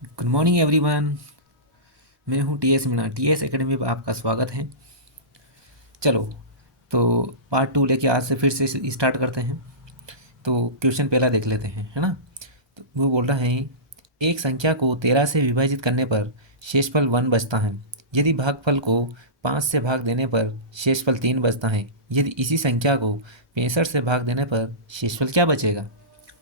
Good morning everyone. मैं हूँ T S Meena. T S academy में आपका स्वागत है। चलो, तो पार्ट टू लेके आज से फिर से स्टार्ट करते हैं। तो क्वेश्चन पहला देख लेते हैं, है ना। तो वो बोल रहा है, एक संख्या को 13 से विभाजित करने पर शेषफल 1 बचता है। यदि भागफल को 5 से भाग देने पर शेषफल 3 बचता है। यदि इसी संख्या को 65 से भाग देने पर शेषफल क्या बचेगा।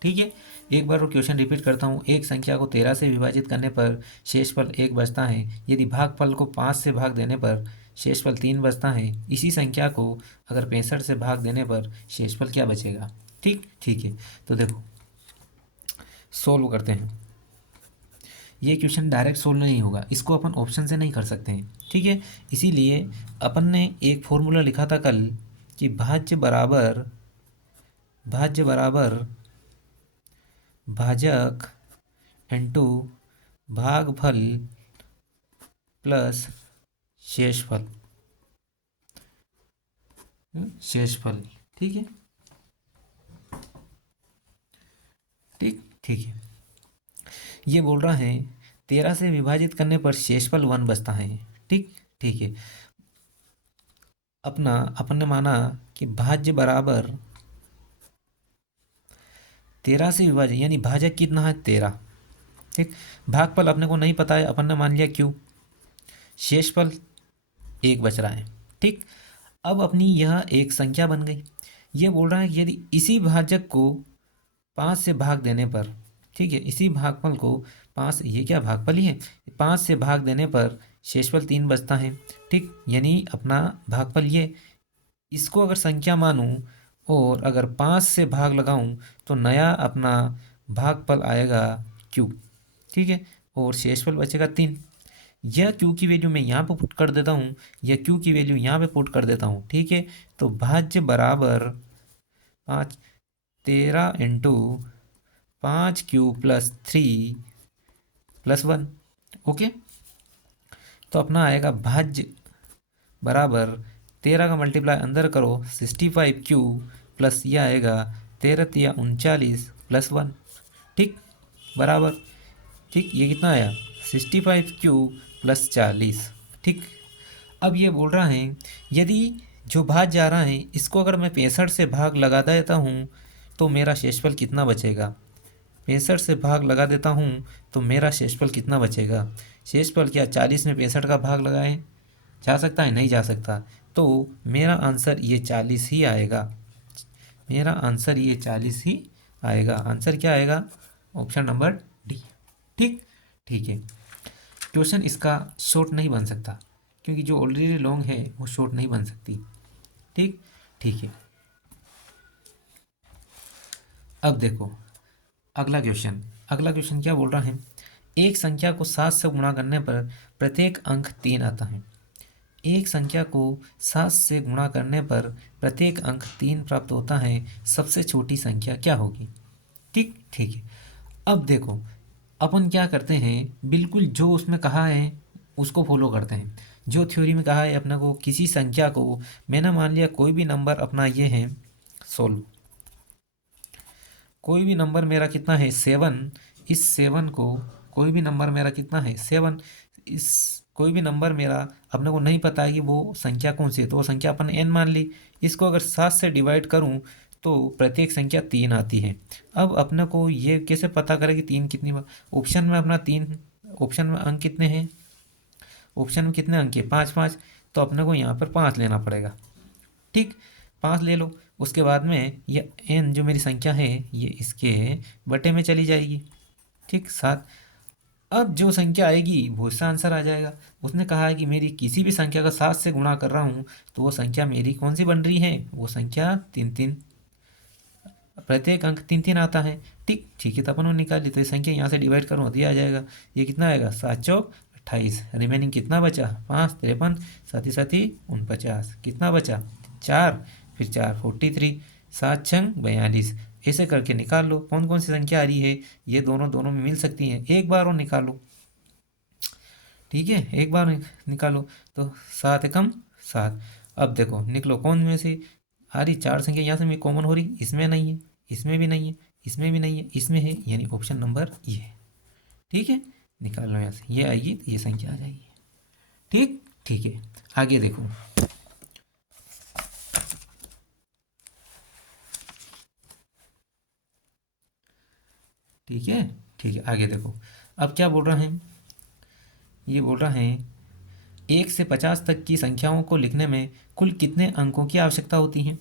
ठीक है, एक बार और क्वेश्चन रिपीट करता हूँ। एक संख्या को 13 से विभाजित करने पर शेषफल 1 बचता है। यदि भागफल को 5 से भाग देने पर शेषफल 3 बचता है। इसी संख्या को अगर 65 से भाग देने पर शेषफल क्या बचेगा। ठीक ठीक है, तो देखो सोल्व करते हैं। ये क्वेश्चन डायरेक्ट सोल्व नहीं होगा, इसको अपन ऑप्शन से नहीं कर सकते हैं। ठीक है, इसीलिए अपन ने एक फॉर्मूला लिखा था कल कि भाज्य बराबर भाजक इंटू भागफल प्लस शेषफल। शेषफल, ठीक है। ठीक ठीक है, ये बोल रहा है 13 से विभाजित करने पर शेषफल 1 बचता है। ठीक ठीक है, अपन ने माना कि भाज्य बराबर 13 से विभाजित यानी भाजक कितना है 13। ठीक, भागफल अपने को नहीं पता है, अपन ने मान लिया क्यों, शेषफल 1 बच रहा है। ठीक, अब अपनी यह एक संख्या बन गई। ये बोल रहा है कि यदि इसी भाजक को 5 से भाग देने पर, ठीक है, इसी भागफल को 5, ये क्या भागफल ही है, 5 से भाग देने पर शेषफल 3 बचता है। ठीक, यानी अपना भागफल ये, इसको अगर संख्या मानूं और अगर 5 से भाग लगाऊं तो नया अपना भागफल आएगा क्यू। ठीक है, और शेषफल बचेगा 3। यह क्यू की वैल्यू मैं यहाँ पे पुट कर देता हूँ, यह क्यू की वैल्यू यहाँ पे पुट कर देता हूँ। ठीक है, तो भाज्य बराबर 5, 13 इंटू 5 क्यू + 3 + 1। ओके, तो अपना आएगा भाज्य बराबर 13 का मल्टीप्लाई अंदर करो 65 क्यू प्लस यह आएगा 13 × 39 + 1। ठीक, बराबर, ठीक, ये कितना आया 65Q + 40। ठीक, अब ये बोल रहा है यदि जो भाग जा रहा है इसको अगर मैं 65 से भाग लगा देता हूँ तो मेरा शेषफल कितना बचेगा। 65 से भाग लगा देता हूँ तो मेरा शेषफल कितना बचेगा। शेषफल क्या 40 में 65 का भाग लगाएं, जा सकता है, नहीं जा सकता। तो मेरा आंसर ये 40 ही आएगा। मेरा आंसर ये 40 ही आएगा। आंसर क्या आएगा, ऑप्शन नंबर डी। ठीक ठीक है, क्वेश्चन इसका शॉर्ट नहीं बन सकता क्योंकि जो ऑलरेडी लॉन्ग है वो शॉर्ट नहीं बन सकती। ठीक ठीक है, अब देखो अगला क्वेश्चन क्या बोल रहा है। एक संख्या को 7 से गुणा करने पर प्रत्येक अंक 3 आता है। एक संख्या को 7 से गुणा करने पर प्रत्येक अंक 3 प्राप्त होता है। सबसे छोटी संख्या क्या होगी। ठीक ठीक है, अब देखो अपन क्या करते हैं, बिल्कुल जो उसमें कहा है उसको फॉलो करते हैं। जो थ्योरी में कहा है अपने को, किसी संख्या को मैंने मान लिया कोई भी नंबर अपना ये है 16, कोई भी नंबर मेरा कितना है 7। इस 7 को, कोई भी नंबर मेरा कितना है 7, इस कोई भी नंबर मेरा अपने को नहीं पता है कि वो संख्या कौन सी है, तो वो संख्या अपन n मान ली। इसको अगर 7 से डिवाइड करूं तो प्रत्येक संख्या 3 आती है। अब अपने को ये कैसे पता करें कि 3 कितनी बार, ऑप्शन में अपना 3, ऑप्शन में अंक कितने हैं, ऑप्शन में कितने अंक है 5 5, तो अपने को यहाँ पर 5 लेना पड़ेगा। ठीक, 5 ले लो, उसके बाद में ये n जो मेरी संख्या है ये इसके बटे में चली जाएगी। ठीक, 7। अब जो संख्या आएगी वो इसका आंसर आ जाएगा। उसने कहा है कि मेरी किसी भी संख्या का 7 से गुणा कर रहा हूँ तो वो संख्या मेरी कौन सी बन रही है, वो संख्या 3 3, प्रत्येक अंक 3 3 आता है। ठीक ठीक है, तो अपन वो निकाल ली, तो ये संख्या यहाँ से डिवाइड करूँ तो ये आ जाएगा। ये कितना आएगा 7 चौक 28, रिमेनिंग कितना बचा 5 53, साथ ही 49, कितना बचा 4, फिर 4 43, 7 छंग 42। ऐसे करके निकाल लो कौन कौन सी संख्या आ रही है, ये दोनों दोनों में मिल सकती हैं, एक बार और निकालो। ठीक है, एक बार निकालो तो 7 एकम 7। अब देखो निकलो कौन में से आ रही, 4 संख्या यहाँ से में कॉमन हो रही, इसमें नहीं है, इसमें भी नहीं है, इसमें भी नहीं है, इसमें है, यानी ऑप्शन नंबर ये है। ठीक है, निकाल लो यहाँ से, ये आएगी तो ये संख्या आ जाएगी। ठीक ठीक है, आगे देखो। ठीक है ठीक है, आगे देखो। अब क्या बोल रहे हैं, ये बोल रहे हैं 1 से 50 तक की संख्याओं को लिखने में कुल कितने अंकों की आवश्यकता होती है।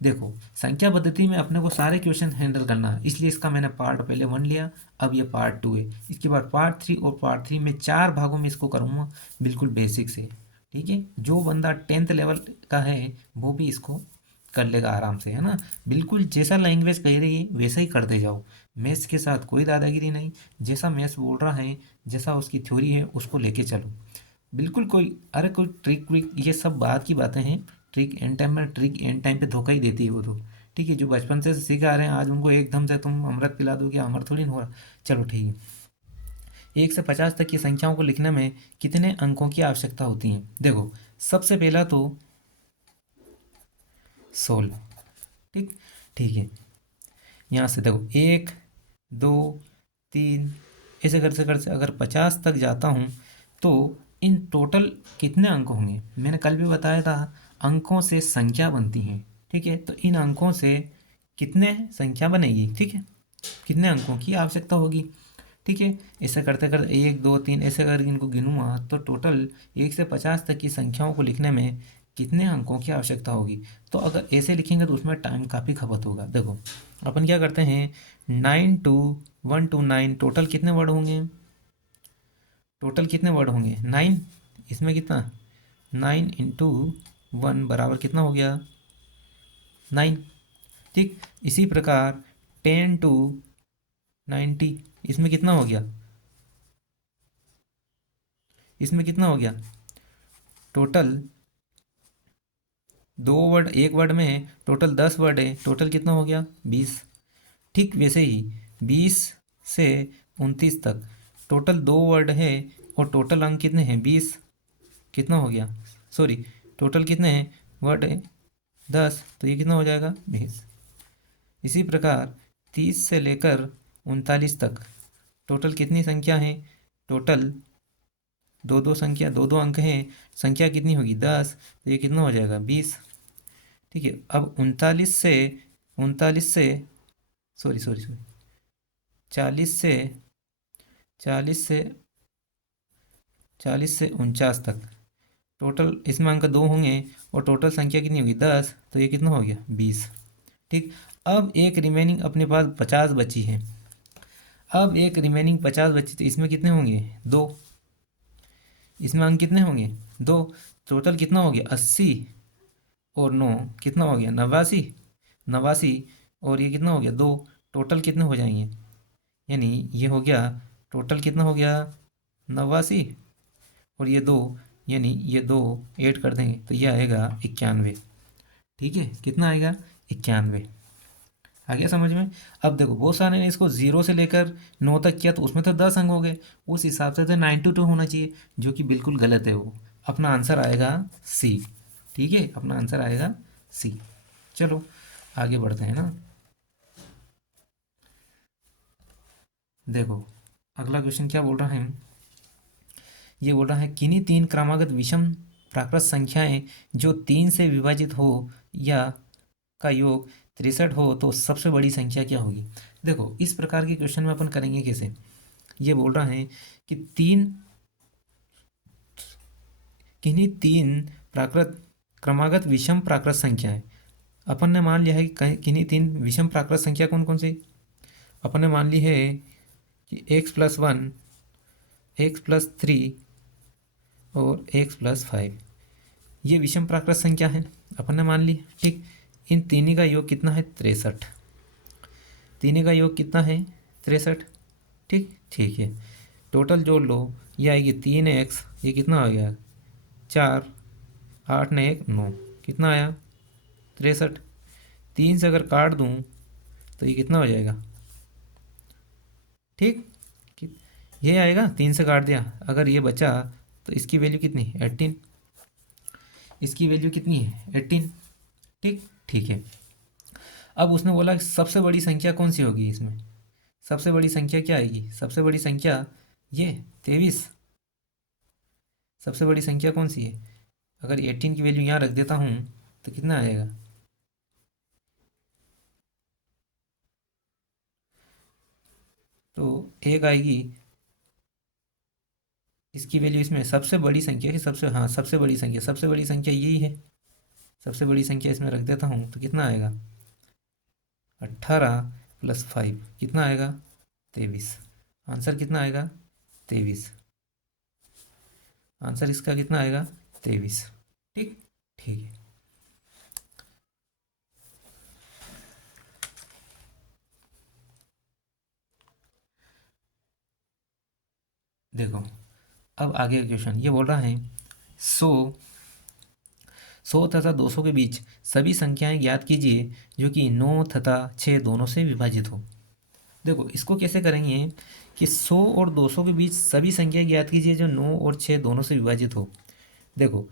देखो, संख्या पद्धति में अपने को सारे क्वेश्चन हैंडल करना है, इसलिए इसका मैंने पार्ट पहले 1 लिया, अब ये पार्ट 2 है। इसके बाद पार्ट 3 और पार्ट 3 में 4 भागों में इसको करूँगा, बिल्कुल बेसिक से। ठीक है, जो बंदा 10th लेवल का है वो भी इसको कर लेगा आराम से, है ना। बिल्कुल जैसा लैंग्वेज कह रही है वैसा ही करते जाओ, मैथ्स के साथ कोई दादागिरी नहीं। जैसा मैथ्स बोल रहा है, जैसा उसकी थ्योरी है, उसको लेके चलो। बिल्कुल कोई, अरे कोई ट्रिक व्रिक ये सब बात की बातें हैं। ट्रिक एंड टाइम पे धोखा ही देती है वो तो। ठीक है, जो बचपन से सीख आ रहे हैं आज उनको एकदम से तुम अमृत पिला दो, क्या अमृत थोड़ी ना हो रहा। चलो ठीक है, 1 से 50 तक की संख्याओं को लिखने में कितने अंकों की आवश्यकता होती है। देखो, सबसे पहला तो 16। ठीक ठीक है, यहाँ से देखो 1 2 3, ऐसे करते करते अगर 50 तक जाता हूँ तो इन टोटल कितने अंक होंगे। मैंने कल भी बताया था, अंकों से संख्या बनती है। ठीक है, तो इन अंकों से कितने संख्या बनेगी। ठीक है, कितने अंकों की आवश्यकता होगी। ठीक है, ऐसे करते करते 1 2 3 ऐसे करके इनको गिनूंगा तो टोटल 1 से 50 तक की संख्याओं को लिखने में कितने अंकों की आवश्यकता होगी। तो अगर ऐसे लिखेंगे तो उसमें टाइम काफ़ी खपत होगा। देखो, अपन क्या करते हैं, 1 टोटल कितने वर्ड होंगे, टोटल कितने वर्ड होंगे 9। इसमें कितना, 9 इंटू 1 बराबर कितना हो गया 9। ठीक, इसी प्रकार 10 to 90, इसमें कितना हो गया, इसमें कितना हो गया टोटल, दो वर्ड एक वर्ड में टोटल 10 वर्ड है, टोटल कितना हो गया 20। ठीक वैसे ही 20 से 29 तक टोटल 2 वर्ड है और टोटल अंक कितने हैं 20, कितना हो गया, सॉरी टोटल कितने हैं वर्ड है 10, तो ये कितना हो जाएगा 20। इसी प्रकार 30 से लेकर 39 तक टोटल कितनी संख्या है, टोटल दो दो संख्या, दो दो अंक हैं, संख्या कितनी होगी 10, तो ये कितना हो जाएगा 20। ठीक है, अब 39 से सॉरी सॉरी सॉरी 40 से 49 तक टोटल इसमें अंक 2 होंगे और टोटल संख्या कितनी होगी 10, तो ये कितना हो गया 20। ठीक, अब एक रिमेनिंग अपने पास 50 बची है, अब एक रिमेनिंग 50 बची तो इसमें कितने होंगे 2, इसमें अंक कितने होंगे 2, टोटल कितना हो गया 80 और 9 कितना हो गया 89, 89 और ये कितना हो गया 2, टोटल कितने हो जाएंगे, यानी ये हो गया टोटल कितना हो गया 89 और ये 2, यानी ये 2 ऐड कर देंगे तो ये आएगा 91। ठीक है, कितना आएगा 91। आ गया समझ में। अब देखो, बहुत सारे ने इसको 0 से लेकर 9 तक किया तो उसमें तो 10 अंक हो गए, उस हिसाब से तो 92 होना चाहिए, जो कि बिल्कुल गलत है। वो अपना आंसर आएगा सी। ठीक है, अपना आंसर आएगा सी। चलो आगे बढ़ते हैं ना। देखो, अगला क्वेश्चन क्या बोल रहा है, ये बोल रहा है किन्हीं 3 क्रमागत विषम प्राकृत संख्याएं जो 3 से विभाजित हो या का योग 63 हो तो सबसे बड़ी संख्या क्या होगी। देखो, इस प्रकार के क्वेश्चन में अपन करेंगे कैसे, ये बोल रहा है कि किन्हीं 3 प्राकृत क्रमागत विषम प्राकृत संख्याएं, अपन ने मान लिया है कि किन्हीं 3 विषम प्राकृत संख्या कौन कौन सी, अपन ने मान ली है कि x+1, x+3 और x+5 ये विषम प्राकृत संख्या है, अपन ने मान ली। ठीक, इन तीनों का योग कितना है 63, तीनों का योग कितना है 63। ठीक ठीक है, टोटल जोड़ लो, ये आएगी 3x, ये कितना आ गया 4, 8 ने 1 9, कितना आया 63। 3 से अगर काट दूँ तो ये कितना हो जाएगा, ठीक ये आएगा, 3 से काट दिया, अगर ये बचा तो इसकी वैल्यू कितनी 18, इसकी वैल्यू कितनी है 18। ठीक ठीक है, अब उसने बोला कि सबसे बड़ी संख्या कौन सी होगी इसमें, सबसे बड़ी संख्या क्या आएगी, सबसे बड़ी संख्या ये 23 सबसे बड़ी संख्या कौन सी है? अगर 18 की वैल्यू यहाँ रख देता हूँ तो कितना आएगा? तो एक आएगी, इसकी वैल्यू इसमें सबसे बड़ी संख्या की सबसे, हाँ सबसे बड़ी संख्या यही है। सबसे बड़ी संख्या इसमें रख देता हूँ तो कितना आएगा? 18 + 5 कितना आएगा? 23। आंसर कितना आएगा? 23। आंसर इसका कितना आएगा? 23। ठीक, ठीक है। देखो अब आगे का क्वेश्चन ये बोल रहा है, 100 तथा 200 के बीच सभी संख्याएं ज्ञात कीजिए जो कि 9 तथा 6 दोनों से विभाजित हो। देखो इसको कैसे करेंगे कि 100 और 200 के बीच सभी संख्याएं ज्ञात कीजिए जो 9 और 6 दोनों से विभाजित हो। देखो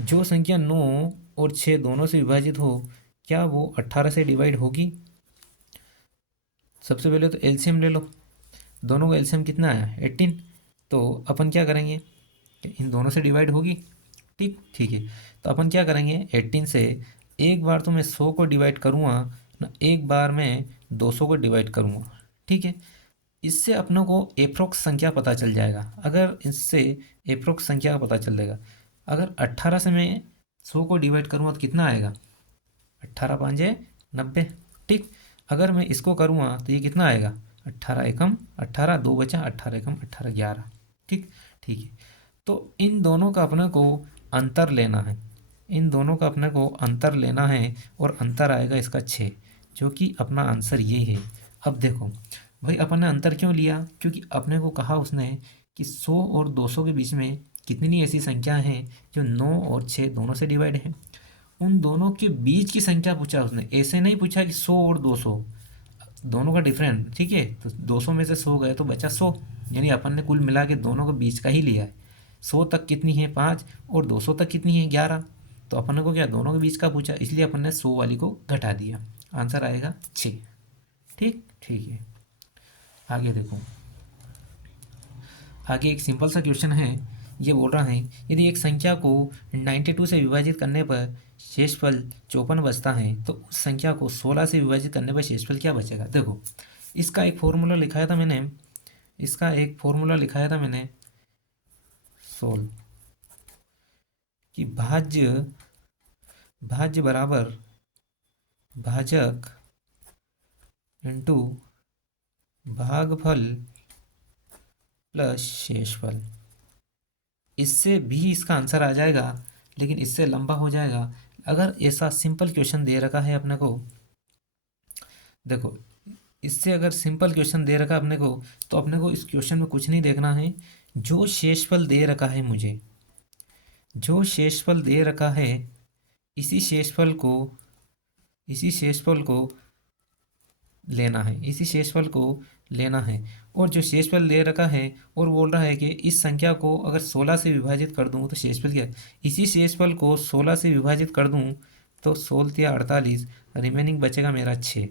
जो संख्या 9 और 6 दोनों से विभाजित हो, क्या वो 18 से डिवाइड होगी? सबसे पहले तो एलसीएम ले लो। दोनों का एलसीएम कितना आया? 18। तो अपन क्या करेंगे कि इन दोनों से डिवाइड होगी। ठीक, ठीक है। तो अपन क्या करेंगे, 18 से एक बार तो मैं 100 को डिवाइड करूँगा ना, एक बार मैं 200 को डिवाइड करूँगा। ठीक है, इससे अपनों को एप्रोक्स संख्या पता चल जाएगा। अगर इससे एप्रोक्स संख्या का पता चल जाएगा, अगर 18 से मैं 100 को डिवाइड करूँगा तो कितना आएगा? 18 5 90। ठीक, अगर मैं इसको करूँगा तो ये कितना आएगा? 18 एकम 18, 2 बचा, 18 एकम 18 11। ठीक, ठीक है। तो इन दोनों का अपने को अंतर लेना है, इन दोनों का अपने को अंतर लेना है और अंतर आएगा इसका 6, जो कि अपना आंसर ये है। अब देखो भाई अपन ने अंतर क्यों लिया? क्योंकि अपने को कहा उसने कि 100 और 200 के बीच में कितनी ऐसी संख्या हैं जो 9 और 6 दोनों से डिवाइड है। उन दोनों के बीच की संख्या पूछा उसने, ऐसे नहीं पूछा कि 100 और 200 दोनों का डिफरेंट। ठीक है, तो 200 में से 100 गए तो बचा 100, यानी अपन ने कुल मिला के दोनों के बीच का ही लिया है। 100 तक कितनी है 5 और 200 तक कितनी है 11। तो अपन को क्या दोनों के बीच का पूछा, इसलिए अपन ने 100 वाली को घटा दिया। आंसर आएगा 6। ठीक, ठीक है। आगे देखो, आगे एक सिंपल सा क्वेश्चन है। ये बोल रहा है यदि एक संख्या को 92 से विभाजित करने पर शेषफल 54 बचता है तो उस संख्या को 16 से विभाजित करने पर शेषफल क्या बचेगा? देखो इसका एक फॉर्मूला लिखाया था मैंने, इसका एक फॉर्मूला लिखाया था मैंने, सोल्व कि भाज्य भाज्य बराबर भाजक इंटू भागफल प्लस शेषफल। इससे भी इसका आंसर आ जाएगा, लेकिन इससे लंबा हो जाएगा। अगर ऐसा सिंपल क्वेश्चन दे रखा है अपने को, देखो इससे अगर सिंपल क्वेश्चन दे रखा अपने को, तो अपने को इस क्वेश्चन में कुछ नहीं देखना है। जो शेषफल दे रखा है मुझे, जो शेषफल दे रखा है, इसी शेषफल को इसी शेषफल को लेना है, इसी शेषफल को लेना है। और जो शेषफल दे रखा है और बोल रहा है कि इस संख्या को अगर 16 से विभाजित कर दूं तो शेषफल क्या है, इसी शेषफल को 16 से विभाजित कर दूं तो 16 या 48, रिमेनिंग बचेगा मेरा 6।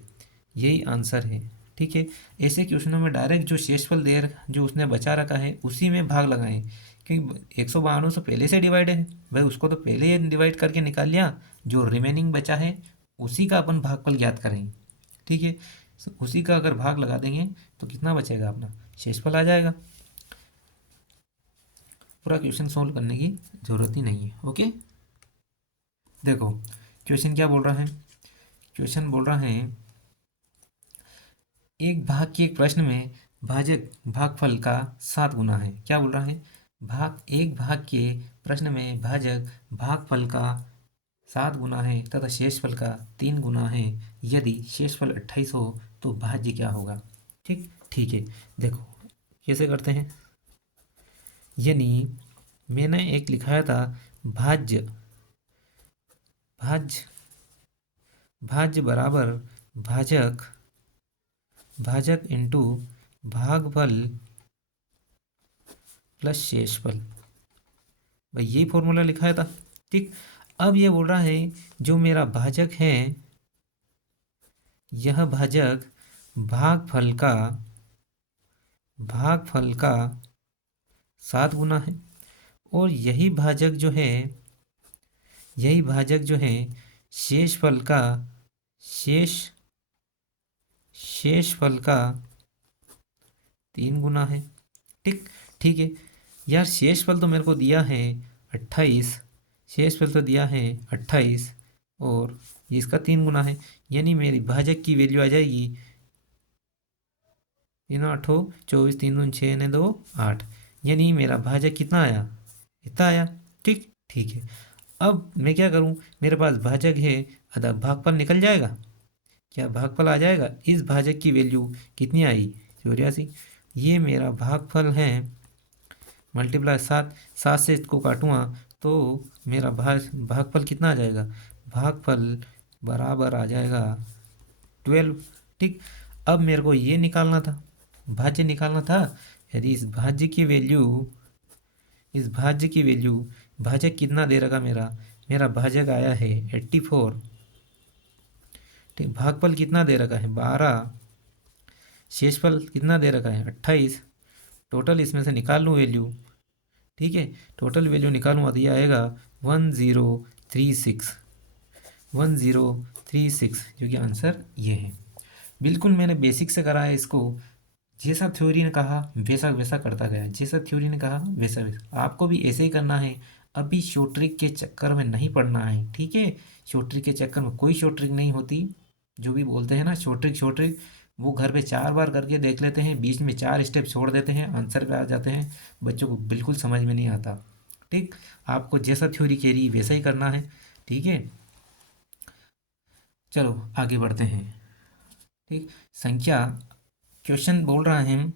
यही आंसर है। ठीक है, ऐसे क्वेश्चनों में डायरेक्ट जो शेषफल दे जो उसने बचा रखा है उसी में भाग लगाएं, क्योंकि 192 से पहले से डिवाइड है भाई, उसको तो पहले ही डिवाइड करके निकाल लिया। जो रिमेनिंग बचा है उसी का अपन भागफल ज्ञात करेंगे। ठीक है, उसी का अगर भाग लगा देंगे तो कितना बचेगा? अपना शेषफल आ जाएगा। पूरा क्वेश्चन सॉल्व करने की ज़रूरत ही नहीं है। ओके, देखो क्वेश्चन क्या बोल रहा है। क्वेश्चन बोल रहा है एक भाग के एक प्रश्न में भाजक भागफल का 7 गुना है। क्या बोल रहा है? एक भाग के प्रश्न में भाजक भागफल का 7 गुना है तथा शेषफल का 3 गुना है। यदि शेषफल 28 हो तो भाज्य क्या होगा? ठीक, ठीक है। देखो कैसे करते हैं, यानी मैंने एक लिखाया था भाज्य भाज्य भाज्य बराबर भाजक भाजक इंटू भागफल प्लस शेषफल। भाई यही फॉर्मूला लिखाया था। ठीक, अब ये बोल रहा है जो मेरा भाजक है, यह भाजक भागफल का 7 गुना है। और यही भाजक जो है शेषफल का शेष शेषफल का 3 गुना है। ठीक ठीक है यार, शेषफल तो मेरे को दिया है 28, शेषफल तो दिया है 28 और ये इसका 3 गुना है, यानी मेरी भाजक की वैल्यू आ जाएगी 3 8 24, 3 दूनी 6 ने 2 8, यानी मेरा भाजक कितना आया, इतना आया। ठीक ठीक है, अब मैं क्या करूं, मेरे पास भाजक है, अतः भागफल निकल जाएगा। क्या भागफल आ जाएगा, इस भाजक की वैल्यू कितनी आई 84, ये मेरा भागफल है। मल्टीप्लाई 7, 7 से इसको काटूँगा तो मेरा भागफल कितना आ जाएगा, भागफल बराबर आ जाएगा 12। ठीक, अब मेरे को ये निकालना था, भाज्य निकालना था। यदि इस भाज्य की वैल्यू भाजक कितना दे रखा मेरा भाजक आया है 84। ठीक, भागफल कितना दे रखा है 12, शेषफल कितना दे रखा है 28, टोटल इसमें से निकाल लूँ वैल्यू। ठीक है, टोटल वैल्यू निकालूंगा तो ये आएगा 1036, 1036, जो कि आंसर ये है। बिल्कुल मैंने बेसिक से करा है इसको, जैसा थ्योरी ने कहा वैसा वैसा करता गया, जैसा थ्योरी ने कहा वैसा वैसा आपको भी ऐसे ही करना है। अभी शॉर्ट ट्रिक के चक्कर में नहीं पड़ना है, ठीक है। शॉर्ट ट्रिक के चक्कर में कोई शॉर्ट ट्रिक नहीं होती, जो भी बोलते हैं ना शॉर्ट ट्रिक, वो घर पे 4 बार करके देख लेते हैं, बीच में 4 स्टेप छोड़ देते हैं, आंसर पे आ जाते हैं, बच्चों को बिल्कुल समझ में नहीं आता। ठीक, आपको जैसा थ्योरी कह रही वैसा ही करना है, ठीक है। चलो आगे बढ़ते हैं। ठीक, संख्या, क्वेश्चन बोल रहा है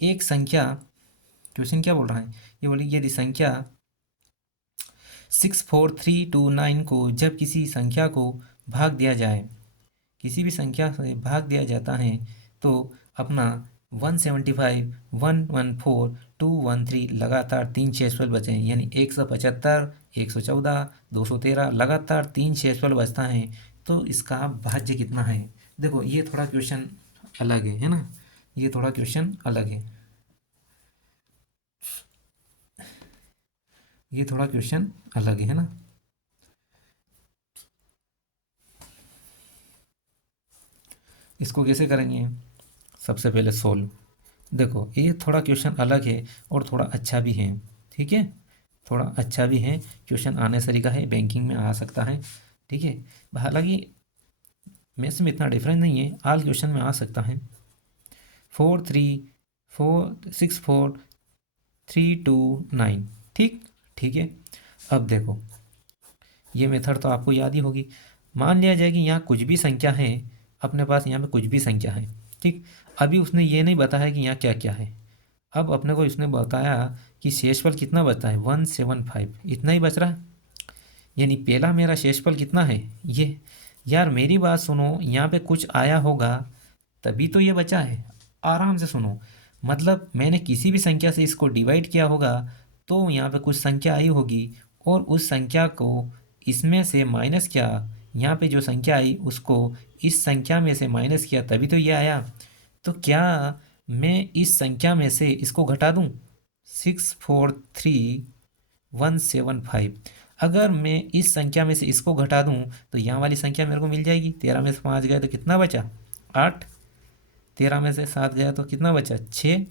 एक संख्या, क्वेश्चन क्या बोल रहा है, ये बोली यदि संख्या 64329 को जब किसी संख्या को भाग दिया जाए, किसी भी संख्या से भाग दिया जाता है तो अपना 175, 114, 213 लगातार 3 शेषफल बचे हैं, यानी 175, 114, 213 लगातार 3 शेषफल बचता है, तो इसका भाज्य कितना है। देखो ये थोड़ा क्वेश्चन अलग है ना, ये थोड़ा क्वेश्चन अलग है, ये थोड़ा क्वेश्चन अलग है ना। इसको कैसे करेंगे, सबसे पहले सोल्व। देखो ये थोड़ा क्वेश्चन अलग है और थोड़ा अच्छा भी है, ठीक है, थोड़ा अच्छा भी है, क्वेश्चन आने तरीका है, बैंकिंग में आ सकता है, ठीक है। हालांकि मैथ्स में इतना डिफरेंस नहीं है, आल क्वेश्चन में आ सकता है। 4346432 ठीक ठीक है। अब देखो ये मेथड तो आपको याद ही होगी। मान लिया जाए कि यहाँ कुछ भी संख्या है, अपने पास यहाँ पे कुछ भी संख्या है, ठीक। अभी उसने ये नहीं बताया कि यहाँ क्या क्या है, अब अपने को इसने बताया कि शेषफल कितना बचता है 175, इतना ही बच रहा है, यानी पहला मेरा शेषफल कितना है ये। यार मेरी बात सुनो, यहाँ पे कुछ आया होगा तभी तो ये बचा है, आराम से सुनो। मतलब मैंने किसी भी संख्या से इसको डिवाइड किया होगा तो यहाँ पे कुछ संख्या आई होगी, और उस संख्या को इसमें से माइनस किया, यहाँ पे जो संख्या आई उसको इस संख्या में से माइनस किया तभी तो ये आया। तो क्या मैं इस संख्या में से इसको घटा दूँ 643,175, अगर मैं इस संख्या में से इसको घटा दूं तो यहाँ वाली संख्या मेरे को मिल जाएगी। 13 में से 5 गए तो कितना बचा 8, 13 में से 7 गया तो कितना बचा 6,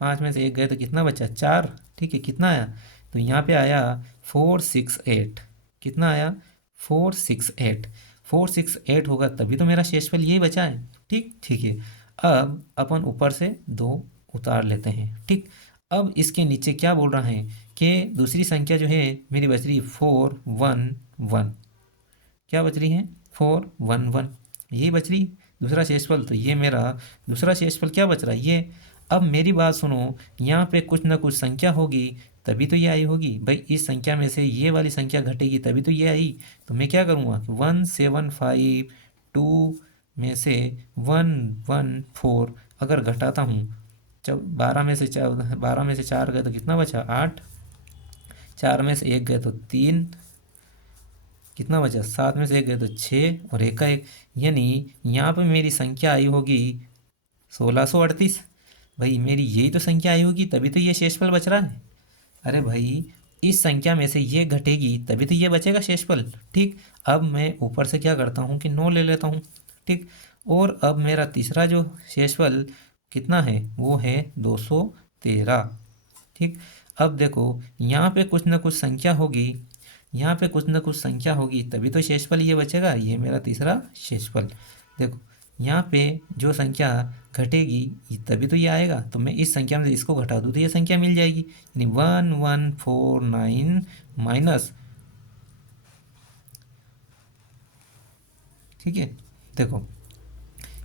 5 में से 1 गए तो कितना बचा 4, ठीक है। कितना आया, तो यहाँ पे आया 468, कितना आया 468, 468 होगा तभी तो मेरा शेषफल यही बचा है, ठीक ठीक है। अब अपन ऊपर से 2 उतार लेते हैं, ठीक। अब इसके नीचे क्या बोल रहा है कि दूसरी संख्या जो है मेरी बच रही 411, क्या बच रही है 411, यही बच रही दूसरा शेषफल। तो ये मेरा दूसरा शेषफल क्या बच रहा है ये। अब मेरी बात सुनो, यहाँ पे कुछ ना कुछ संख्या होगी तभी तो ये आई होगी भाई, इस संख्या में से ये वाली संख्या घटेगी तभी तो ये आई। तो मैं क्या करूँगा 1752 में से 114 अगर घटाता हूँ, जब 12 में से 4 गए तो कितना बचा 8, 4 में से 1 गए तो 3, कितना बचा 7 में से 1 गए तो 6 और 1 का 1, यानी यहाँ पे मेरी संख्या आई होगी 1638। भाई मेरी यही तो संख्या आई होगी, तभी तो ये शेषफल बच रहा है। अरे भाई इस संख्या में से ये घटेगी तभी तो ये बचेगा शेषफल। ठीक, अब मैं ऊपर से क्या करता हूँ कि 9 ले लेता हूँ। ठीक, और अब मेरा तीसरा जो शेषफल कितना है वो है 213। ठीक, अब देखो यहाँ पे कुछ ना कुछ संख्या होगी, यहाँ पे कुछ ना कुछ संख्या होगी तभी तो शेषफल ये बचेगा, ये मेरा तीसरा शेषफल। देखो यहाँ पे जो संख्या घटेगी तभी तो ये आएगा, तो मैं इस संख्या में से इसको घटा दूँ तो ये संख्या मिल जाएगी, यानी 1149 माइनस, ठीक है। देखो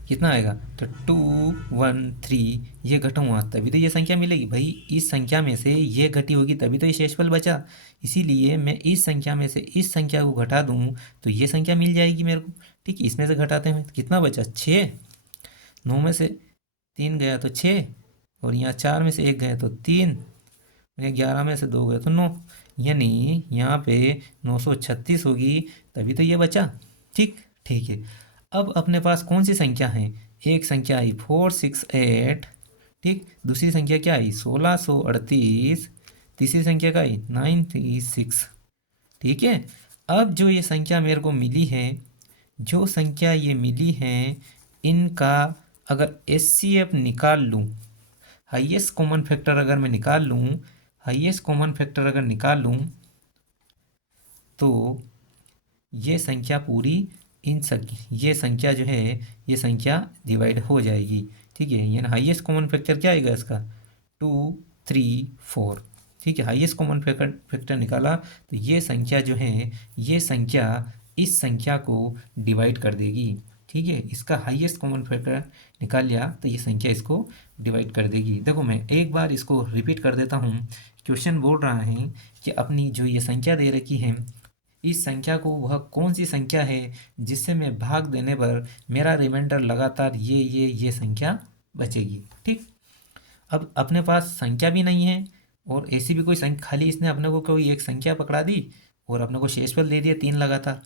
कितना आएगा, तो 213 ये घटाऊँगा तभी तो ये संख्या मिलेगी। भाई इस संख्या में से ये घटी होगी तभी तो ये शेषफल बचा, इसीलिए मैं इस संख्या में से इस संख्या को घटा दूँ तो ये संख्या मिल जाएगी मेरे को। ठीक, इसमें से घटाते हैं तो कितना बचा, 6। 9 में से 3 गया तो 6, और यहाँ 4 में से 1 गया तो 3, और यहाँ 11 में से 2 गया तो 9, यानी यहाँ पे 936 होगी तभी तो ये बचा। ठीक, ठीक है। अब अपने पास कौन सी संख्या है, एक संख्या आई 468, ठीक, दूसरी संख्या क्या आई 1638, तीसरी संख्या क्या आई 936। ठीक है, अब जो ये संख्या मेरे को मिली है, जो संख्या ये मिली है, इनका अगर एचसीएफ निकाल लूँ, हाईएस्ट कॉमन फैक्टर अगर मैं निकाल लूँ, हाईएस्ट कॉमन फैक्टर अगर निकाल लूँ तो ये संख्या पूरी ये संख्या जो है ये संख्या डिवाइड हो जाएगी। ठीक है, यानी हाईएस्ट कॉमन फैक्टर क्या आएगा इसका, 234। ठीक है, हाईएस्ट कॉमन फैक्टर निकाला तो ये संख्या जो है ये संख्या इस संख्या को डिवाइड कर देगी। ठीक है, इसका हाईएस्ट कॉमन फैक्टर निकाल लिया तो ये संख्या इसको डिवाइड कर देगी। देखो मैं एक बार इसको रिपीट कर देता हूँ। क्वेश्चन बोल रहा है कि अपनी जो ये संख्या दे रखी है, इस संख्या को वह कौन सी संख्या है जिससे मैं भाग देने पर मेरा रिमाइंडर लगातार ये संख्या बचेगी। ठीक, अब अपने पास संख्या भी नहीं है और ऐसी भी कोई संख्या, खाली इसने अपने को कोई एक संख्या पकड़ा दी और अपने को शेषफल दे दिया 3 लगातार।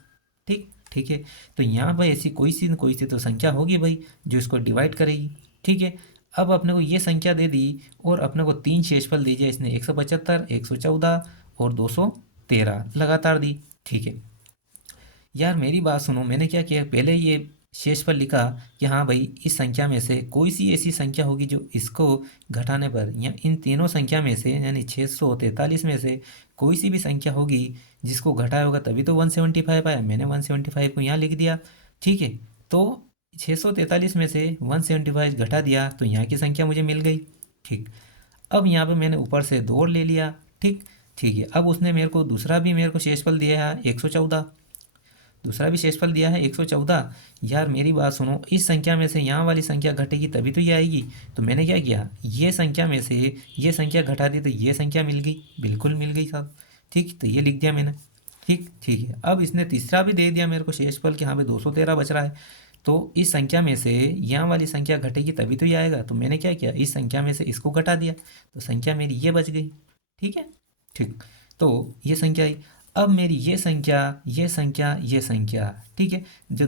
ठीक, ठीक है, तो यहाँ पर ऐसी कोई सी तो संख्या होगी भाई जो इसको डिवाइड करेगी। ठीक है, अब अपने को ये संख्या दे दी और अपने को 3 शेषफल दीजिए इसने, 175, 114 और 213 लगातार दी। ठीक है, यार मेरी बात सुनो, मैंने क्या किया, पहले ये शेषफल लिखा कि हाँ भाई इस संख्या में से कोई सी ऐसी संख्या होगी जो इसको घटाने पर, या इन तीनों संख्या में से यानी 643 में से कोई सी भी संख्या होगी जिसको घटाया होगा तभी तो 175 आया, मैंने 175 को यहाँ लिख दिया। ठीक है, तो 643 में से 175 घटा दिया तो यहाँ की संख्या मुझे मिल गई। ठीक, अब यहाँ पे मैंने ऊपर से 2 और ले लिया। ठीक, ठीक है, अब उसने मेरे को दूसरा भी मेरे को शेषफल दिया है 114, दूसरा भी शेषफल दिया है 114। यार मेरी बात सुनो, इस संख्या में से यहाँ वाली संख्या घटेगी तभी तो ये आएगी, तो मैंने क्या किया, ये संख्या में से ये संख्या घटा दी तो ये संख्या मिल गई, बिल्कुल मिल गई साहब। ठीक, तो ये लिख दिया मैंने। ठीक, ठीक है, अब इसने तीसरा भी दे दिया मेरे को शेषफल कि हाँ भाई 213 बच रहा है, तो इस संख्या में से यहाँ वाली संख्या घटेगी तभी तो ये आएगा, तो मैंने क्या किया, इस संख्या में से इसको घटा दिया तो संख्या मेरी ये बच गई। ठीक है, ठीक, तो ये संख्या आई। अब मेरी ये संख्या, ये संख्या, ये संख्या, ठीक है, जो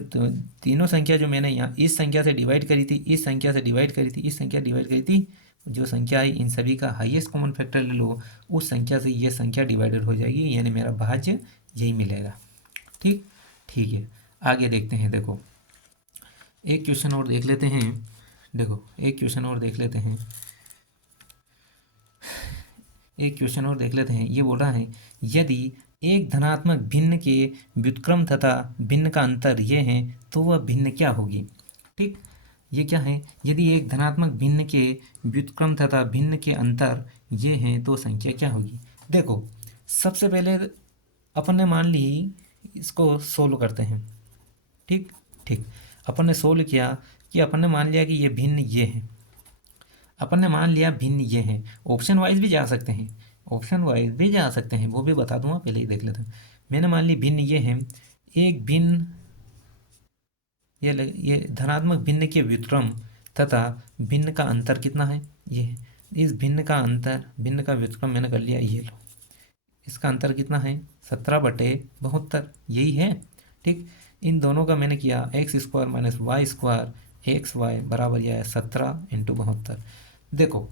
तीनों संख्या जो मैंने यहाँ इस संख्या से डिवाइड करी थी, इस संख्या से डिवाइड करी थी, इस संख्या डिवाइड करी थी, जो संख्या आई इन सभी का हाईएस्ट कॉमन फैक्टर ले लो, उस संख्या से ये संख्या डिवाइडेड हो जाएगी, यानी मेरा भाज्य यही मिलेगा। ठीक, ठीक है, आगे देखते हैं। देखो एक क्वेश्चन और देख लेते हैं। देखो एक क्वेश्चन और देख लेते हैं, एक क्वेश्चन और देख लेते हैं। ये बोल रहा है यदि एक धनात्मक भिन्न के व्युत्क्रम तथा भिन्न का अंतर ये है तो वह भिन्न क्या होगी। ठीक, ये क्या है, यदि एक धनात्मक भिन्न के व्युत्क्रम तथा भिन्न के अंतर ये हैं तो संख्या क्या होगी। देखो सबसे पहले अपन ने मान ली, इसको सोल्व करते हैं। ठीक, ठीक, अपन ने सोल्व किया कि अपन ने मान लिया कि ये भिन्न ये है, अपन ने मान लिया भिन्न ये हैं। ऑप्शन वाइज भी जा सकते हैं, ऑप्शन वाइज भी जा सकते हैं, वो भी बता दूंगा, पहले ही देख लेते हैं। मैंने मान ली भिन्न ये हैं, एक भिन्न ये धनात्मक भिन्न के व्युत्क्रम तथा भिन्न का अंतर कितना है, ये है। इस भिन्न का अंतर, भिन्न का व्युत्क्रम मैंने कर लिया, ये लो, इसका अंतर कितना है 17/72, यही है। ठीक, इन दोनों का मैंने किया x² - y² XY बराबर यह है 17 × 72। देखो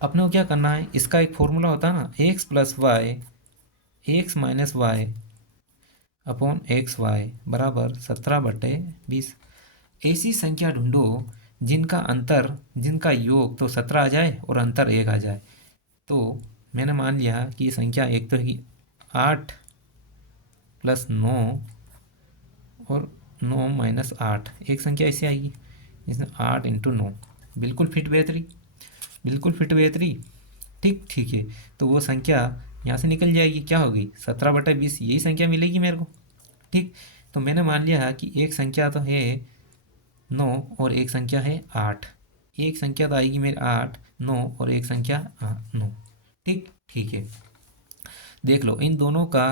अपने को क्या करना है, इसका एक फॉर्मूला होता है ना, x plus y x minus y upon x y बराबर 17/20। ऐसी संख्या ढूंढो जिनका योग तो 17 आ जाए और अंतर 1 आ जाए। तो मैंने मान लिया कि संख्या एक तो है 8 प्लस 9 और 9 माइनस 8, एक संख्या ऐसी आएगी जिसमें 8 × 9 बिल्कुल फिट बैतरी, बिल्कुल फिट बैतरी। ठीक ठीक है, तो वो संख्या यहाँ से निकल जाएगी, क्या होगी 17/20, यही संख्या मिलेगी मेरे को। ठीक, तो मैंने मान लिया कि एक संख्या तो है 9 और एक संख्या है 8। एक संख्या तो आएगी मेरी 8 9 और एक संख्या 9। ठीक ठीक है, देख लो इन दोनों का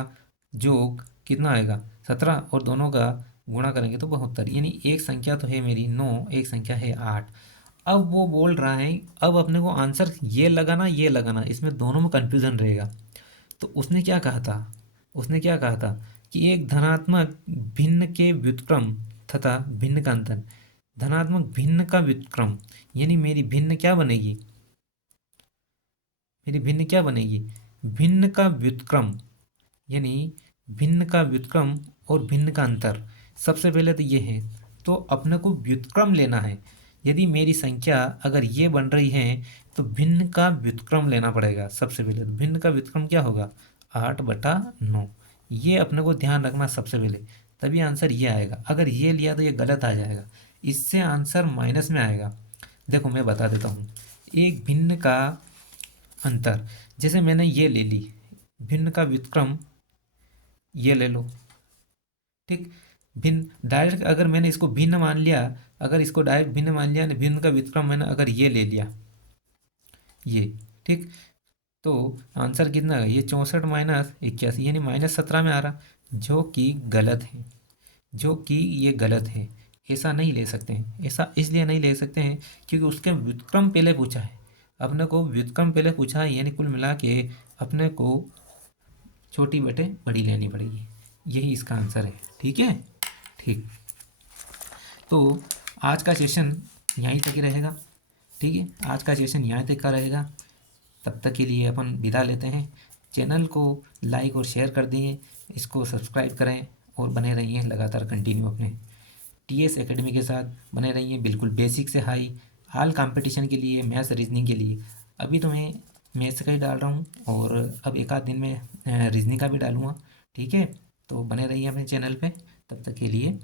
योग कितना आएगा 17 और दोनों का गुणा करेंगे तो 72, यानी एक संख्या तो है मेरी 9, एक संख्या है 8। अब वो बोल रहा है अब अपने को आंसर ये लगाना, इसमें दोनों में कन्फ्यूज़न रहेगा। तो उसने क्या कहा था, कि एक धनात्मक भिन्न के व्युत्क्रम तथा भिन्न का अंतर। धनात्मक भिन्न का व्युत्क्रम यानी मेरी भिन्न क्या बनेगी, भिन्न का व्युत्क्रम यानी भिन्न का व्युत्क्रम और भिन्न का अंतर। सबसे पहले तो ये है, तो अपने को व्युत्क्रम लेना है। यदि मेरी संख्या अगर ये बन रही है तो भिन्न का व्युत्क्रम लेना पड़ेगा। सबसे पहले तो भिन्न का व्युत्क्रम क्या होगा 8/9, ये अपने को ध्यान रखना सबसे पहले, तभी आंसर ये आएगा। अगर ये लिया तो ये गलत आ जाएगा, इससे आंसर माइनस में आएगा। देखो मैं बता देता हूँ, एक भिन्न का अंतर, जैसे मैंने ये ले ली भिन्न का व्युत्क्रम, ये ले लो। ठीक, भिन्न डायरेक्ट अगर मैंने इसको भिन्न मान लिया, अगर इसको डायरेक्ट भिन्न मान लिया, भिन्न का व्युत्क्रम मैंने अगर ये ले लिया ये, ठीक, तो आंसर कितना है ये 64 माइनस 81 यानी -17 में आ रहा, जो कि गलत है, ये गलत है। ऐसा नहीं ले सकते हैं, ऐसा इसलिए नहीं ले सकते हैं क्योंकि उसके व्युत्क्रम पहले पूछा है, अपने को व्युत्क्रम पहले पूछा है, यानी कुल मिला के अपने को छोटी बटे बड़ी लेनी पड़ेगी, यही इसका आंसर है। ठीक है, ठीक, तो आज का सेशन यहीं तक ही रहेगा। ठीक है, आज का सेशन यहाँ तक का रहेगा, तब तक के लिए अपन विदा लेते हैं। चैनल को लाइक और शेयर कर दिए, इसको सब्सक्राइब करें और बने रहिए लगातार कंटिन्यू अपने टीएस एकेडमी के साथ बने रहिए, बिल्कुल बेसिक से हाई हाल कंपटीशन के लिए, मैथ्स रीजनिंग के लिए। अभी तो मैं मैथ्स का ही डाल रहा हूँ और अब एक आध दिन में रीजनिंग का भी डालूँगा। ठीक है, तो बने रहिए अपने चैनल पे, तब तक के लिए